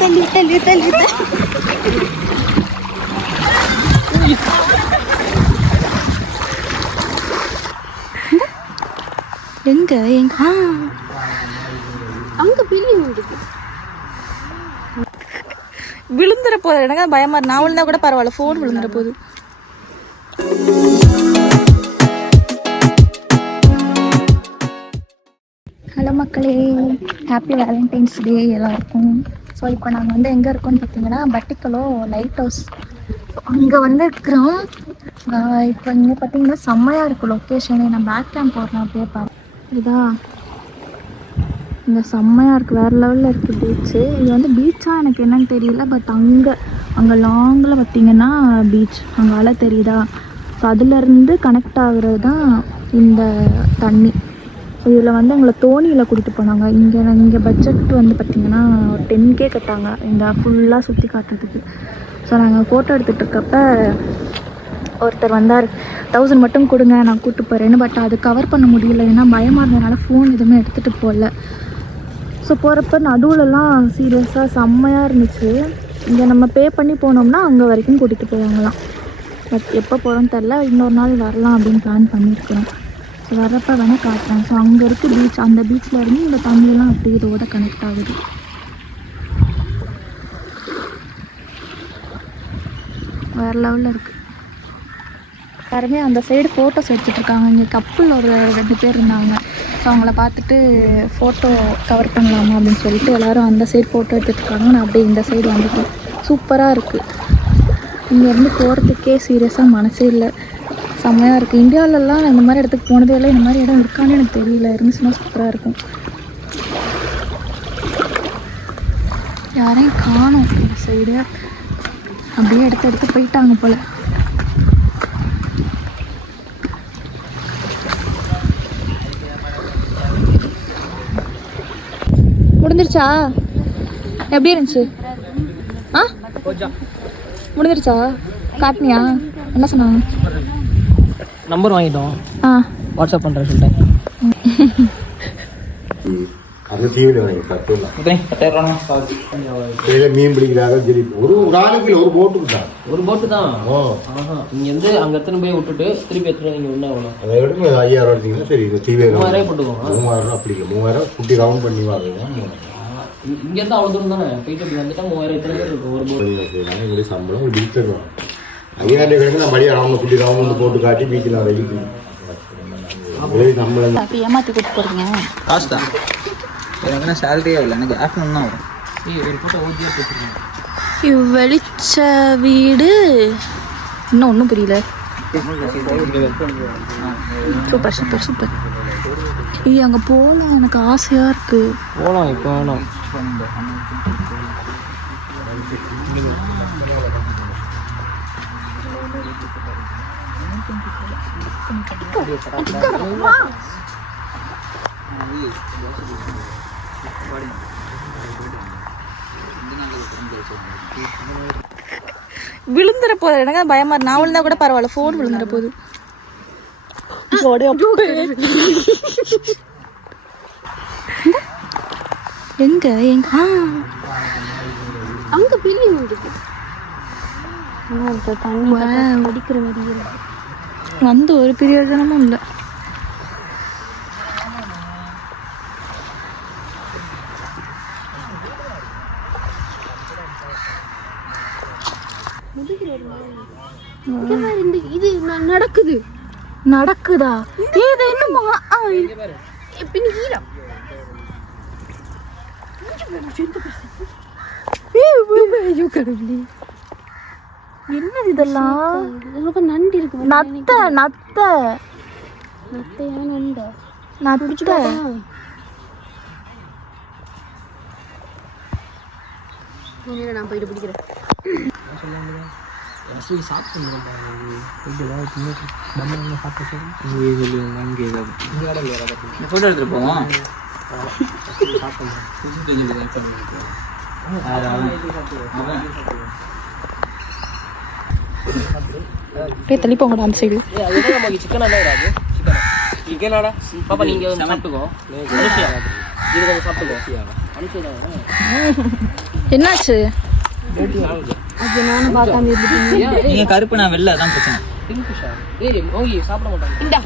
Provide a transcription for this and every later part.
தள்ளி தள்ளி தள்ளி எங்க எங்க அங்க பெரிய விழுந்துற போகுது. எனக்கு பயமா இருக்கு. நான் விழுந்தா கூட பரவாயில்ல, ஃபோன் விழுந்துற போகுது. ஹலோ மக்களே, ஹாப்பி வேலண்டைன்ஸ் டே எல்லாருக்கும். ஸோ இப்போ நாங்கள் வந்து எங்கே இருக்கோம்னு பார்த்தீங்கன்னா பட்டிக்கலோ லைட் ஹவுஸ் அங்கே வந்து இருக்கிறோம். இப்போ இங்கே பார்த்தீங்கன்னா செம்மையாக இருக்குது லொக்கேஷனு. நான் பேக் கேம்ப் போடுறேன், அப்படியே பாரு இதா இங்கே செம்மையாக இருக்குது, வேறு லெவலில் இருக்குது பீச்சு. இது வந்து பீச்சாக எனக்கு என்னன்னு தெரியல, பட் அங்கே லாங்கில் பார்த்தீங்கன்னா பீச், அங்கே அலை தெரியுதா? ஸோ அதுலேருந்து கனெக்ட் ஆகுறது தான் இந்த தண்ணி. ஸோ இதில் வந்து எங்களை தோணியில் கூட்டிகிட்டு போனாங்க. இங்கே பட்ஜெட் வந்து பார்த்திங்கன்னா 10K கட்டாங்க இந்த ஃபுல்லாக சுற்றி காட்டுறதுக்கு. ஸோ நாங்கள் ஃபோட்டோ எடுத்துகிட்டு இருக்கப்ப ஒருத்தர் வந்தார், 1000 மட்டும் கொடுங்க நான் கூப்பிட்டு போகிறேன்னு. பட் அது கவர் பண்ண முடியல, ஏன்னா பயமாக இருந்ததுனால ஃபோன் எதுவுமே எடுத்துகிட்டு போகல. ஸோ போகிறப்ப நடுவில்லாம் சீரியஸாக செம்மையாக இருந்துச்சு. இங்கே நம்ம பே பண்ணி போனோம்னா அங்கே வரைக்கும் கூட்டிகிட்டு போவாங்களாம். பட் எப்போ போகிறோன்னு தெரில, இன்னொரு நாள் வரலாம் அப்படின்னு பிளான் பண்ணியிருக்கிறோம். ஸோ வர்றப்ப வேணால் காட்டுறேன். ஸோ அங்கே இருக்குது பீச், அந்த பீச்சில் இருந்து இந்த தண்ணியெல்லாம் அப்படியே இதோட கனெக்ட் ஆகுது. வேறு லெவலில் இருக்குது. எல்லாருமே அந்த சைடு ஃபோட்டோஸ் எடுத்துகிட்ருக்காங்க. இங்கே கப்புள் ஒரு 2 பேர் இருந்தாங்க. ஸோ அவங்கள பார்த்துட்டு ஃபோட்டோ கவர் பண்ணலாமா அப்படின்னு சொல்லிட்டு எல்லோரும் அந்த சைடு ஃபோட்டோ எடுத்துகிட்ருக்காங்க. நான் அப்படியே இந்த சைடு வந்துட்டேன். சூப்பராக இருக்குது. இங்கேருந்து போகிறதுக்கே சீரியஸாக மனசே இல்லை, செம்மையாக இருக்குது. இந்தியாவிலலாம் நான் இந்த மாதிரி இடத்துக்கு போனதே இல்லை. இந்த மாதிரி இடம் இருக்கான்னு எனக்கு தெரியல, இருந்துச்சுன்னா சூப்பராக இருக்கும். யாரையும் காணும் இந்த சைடு, அப்படியே எடுத்து போயிட்டாங்க போல். முடிஞ்சிருச்சா? எப்படி இருந்துச்சு? முடிஞ்சிருச்சா? காட்டினியா? என்ன சொன்னாங்க? நம்பர் வாங்கிட்டோம், வாட்ஸ்அப் பண்ணுறேன் சொல்லிட்டேன். மீன் பிடிக்கிறாங்க. சரி, ஒரு ஆளுக்கு ஒரு போட்டு தான், ஒரு போட்டு தான். இங்கேருந்து அங்கே எத்தனை போய் விட்டுட்டு திருப்பி எத்தனை நீங்கள் ஒன்றா ஆகணும். அதை விட 5000 எடுத்தீங்கன்னா சரி, இந்த தீவே 3000 போட்டுக்கோங்க. 3000 அப்படி இல்லை, 3000 குட்டி ரவுண்ட் பண்ணி வாங்க. இங்கேருந்து அவ்வளோ தூரம் தானே போயிட்டு அப்படி வந்துட்டா 3000 எத்தனை பேர் இருக்கும் ஒரு போட்டு. எங்களுடைய சம்பளம் ஒரு பீச் தருவோம். 5000 கிடைக்கும். நான் மடியாக ரவுண்ட் குட்டி ரவுண்ட் போட்டு காட்டி பீச்சில் நான் வெளியே சம்பளம் ஏமாற்றி கொடுத்து போகிறீங்க. காசு தான், எனக்கு சேலரியே இல்லை, எனக்கு ஆஃப்டர்நூன் தான் வரும். ஒரு போட்டோ ஓட்டியாக போட்டுருக்கேன். வெளிச்ச வீடு இன்னும் ஒன்றும் புரியல. Super super super. அங்கே போகலாம், எனக்கு ஆசையாக இருக்குது. போகலாம், இப்போ வேணாம். விழுந்துற போகுது. எனக்கு பயமா இருக்கு. நான் விழுந்தா கூட பரவாயில்ல, ஃபோன் விழுந்துற போகுது. எங்க எங்க அங்க பெரிய வந்து ஒரு பிரயோஜனமும் இல்லை. இது நடக்குது, நடக்குதா? இது என்னமா என்னது இதெல்லாம்? நண்டு இருக்கு, நத்தை நத்தை நத்தையா நண்டா? நான் பிடிச்சிட்டேன். நான் போயிட்டு பிடிக்கிறேன். ஃபோட்டோ எடுத்துகிட்டு போவோம். தள்ளி போங்கடா அந்த சைடு. சிக்கன் வராது. சிக்கனாடா பாப்பா, நீங்கள் சாப்பிட்டுக்கோ. இது கொஞ்சம் சாப்பிட்டுக்கோ. என்னாச்சு? நீங்க கருப்பு நான் வெள்ளை அதான் பிரச்சனை. சாப்பிட மாட்டாங்க.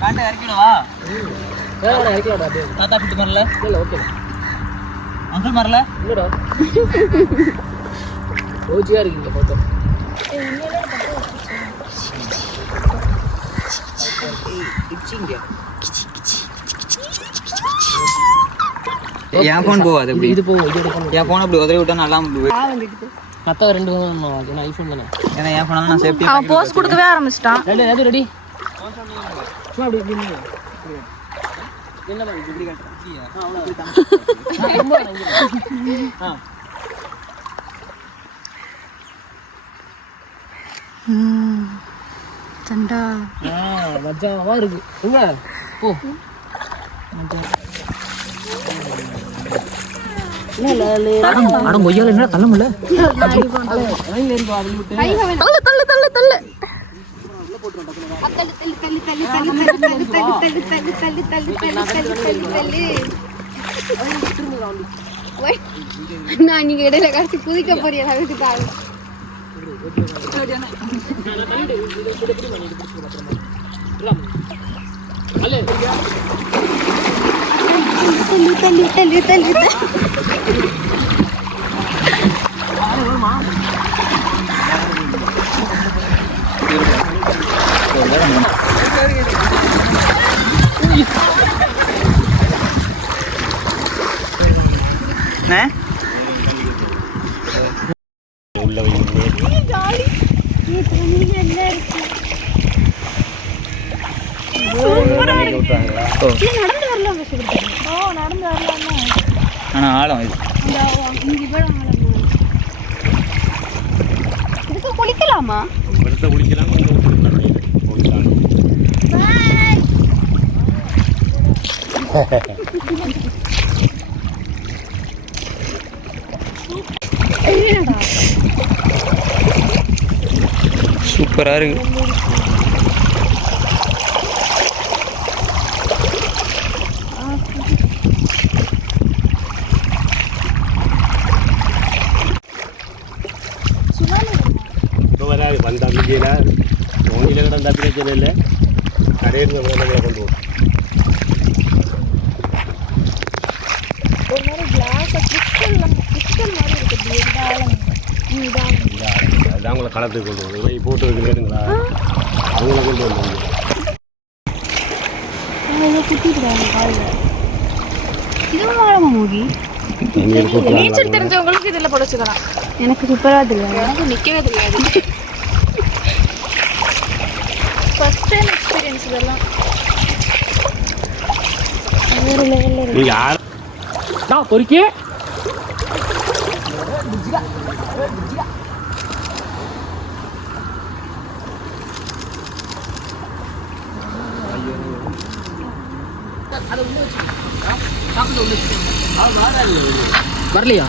காண்டை இறக்கிடவா? இறக்கலாம்டா அப்படியே. தாத்தா கிட்ட வரல? இல்லை ஓகே. அங்கிள் வரல? இல்லைடா ஓஜியாக இருக்குங்க ஃபோட்டோ. என் ஃபோன் போகாது எப்படி? இது போகும். இது எடுக்கணும். என் ஃபோன் அப்படி உதவி விட்டா நல்லா மற்ற 2 ஏன்னா ஐஃபோன் தானே. ஏன்னா என் ஃபோனால நான் சேஃப்டி. அவன் போஸ்ட் கொடுக்கவே ஆரம்பிச்சிட்டான். Ready ready. சும்மா அப்படி இப்படி என்ன இப்படி சண்டா மஜாவா இருக்கு. எங்க போ கொய்யால என்ன தள்ள முடியல. தள்ளு தள்ளு தள்ளு தள்ளு. நான் நீங்க இடையில காட்சி குதிக்க போறீங்க. தள்ளி தள்ளி தள்ளி தள்ளி ஆனா ஆழம் இது. இதுக்கு குளிக்கலாமா? சூப்பரா இருக்கு. வந்த அம்பிக்கையில் ஓனியில் கிடந்த பிரச்சனை இல்லை. கடையில் கொண்டு போகும். அதுதான் உங்களை களத்துக்கு கொண்டு போகும். போட்டு வைக்கிறீங்களா? அவங்கள கொண்டு வந்து நீச்சல் தெரிஞ்சவங்களுக்கு இதில் புடைச்சிக்கலாம். எனக்கு சூப்பரா தெரியாது. எனக்கு நிக்கவே தெரியாது. ஃபர்ஸ்ட் டைம் எக்ஸ்பீரியன்ஸ் இதெல்லாம். நீங்கள் யார் பொறுக்கி வரலையா?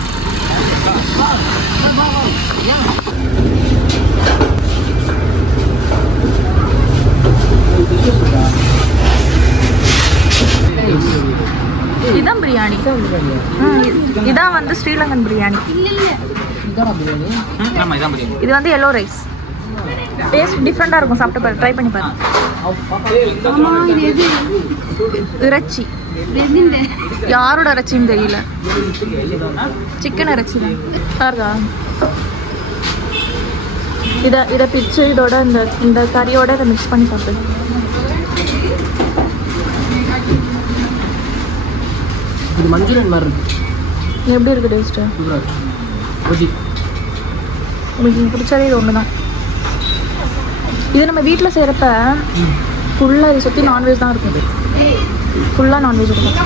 இதான் பிரியாணி. இதான் வந்து ஸ்ரீலங்கன் பிரியாணி. ஆமா இதான் பிரியாணி. இது வந்து எல்லோ ரைஸ். டேஸ்ட் டிஃப்ரெண்டாக இருக்கும். சாப்பிட்டு பாரு, ட்ரை பண்ணி பாரு. இறைச்சி யாரோட இறைச்சின்னு தெரியல. சிக்கன் இறைச்சி பாருங்க. இதை பிச்சு இதோட இந்த கறியோட இதை மிக்ஸ் பண்ணி சாப்பிடு. இது மஞ்சூரியன் மாதிரி இருக்கு. எப்படி இருக்குது டேஸ்ட்டு? சூப்பராக இருக்கு. உங்களுக்கு பிடிச்சதே இது ஒன்று தான். இது நம்ம வீட்டில் செய்கிறப்ப ஃபுல்லாக இதை சுற்றி நான்வெஜ் தான் இருக்கும். ஃபுல்லாக நான்வெஜ் இருக்கும்.